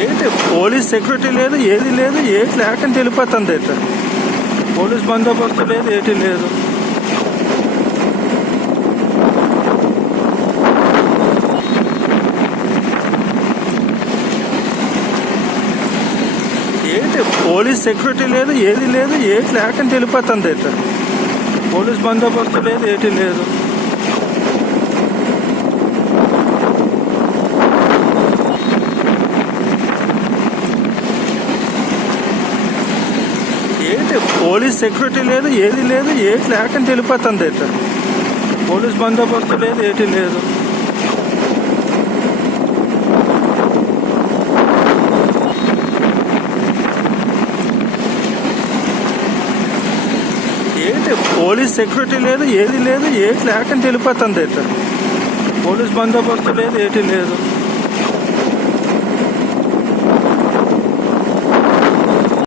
ఏంటి? Police security లేదు ఏది లేదు ఏటి లేకుండా వెళ్ళిపోతుంది అయితే పోలీస్ బందోబస్తు లేదు ఏటి లేదు. ఏంటి? పోలీస్ సెక్యూరిటీ లేదు ఏది లేదు ఏటి లేకుండా వెళ్ళిపోతుంది అయితే పోలీస్ బందోబస్తు లేదు ఏటి లేదు ఏంటి పోలీస్ సెక్యూరిటీ లేదు ఏది లేదు ఏటి లేకుండా వెళ్ళిపోతుంది అయితే పోలీస్ బందోబస్తు లేదు ఏటి లేదు. ఏంటి? పోలీస్ సెక్యూరిటీ లేదు ఏది లేదు ఏటి లేకుండా వెళ్ళిపోతుంది అయితే పోలీస్ బందోబస్తు లేదు ఏటి లేదు.